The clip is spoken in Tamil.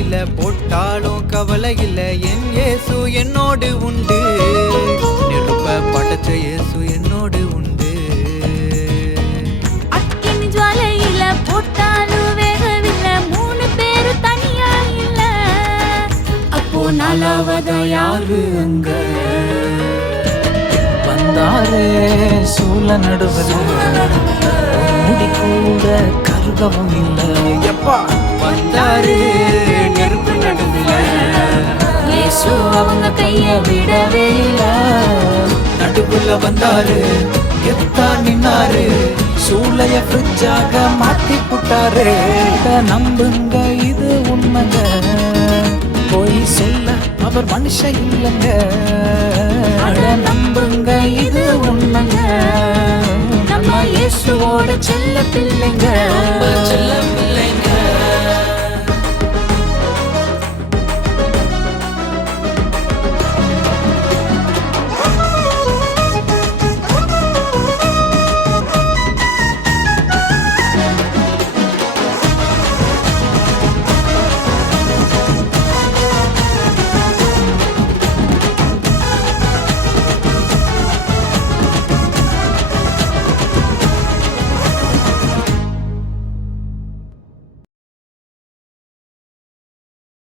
இல்ல போட்டாலும் கவலை இல்ல என் இயேசு என்னோடு உண்டு நெருப்ப படைச்ச இயேசு என்னோடு உண்டு அக்கினி ஜுவாலையில போட்டாலும் வேகவில்ல 3 பேரு தனியா இல்ல அப்போ நாலாவதா யாரு அங்க வந்தாரே சூழ நடுவது முடி கூட கருகவும் இல்லை எப்பா வந்தாரு நெருப்பு நடுவுல இயேசு அவங்க கைய விடவே இல்ல நடுவுல வந்தாரு எத்தா நின்னாரு சூளைய ஃப்ரிட்ஜாக மாத்தி புட்டாரு நம்புங்க இது உண்மைங்க போய் சொல்ல அவர் மனுஷன் இல்லைங்க அட நம்புங்க இது உண்மைங்க நம்ம இயேசுவோட செல்ல பிள்ளைங்க செல்ல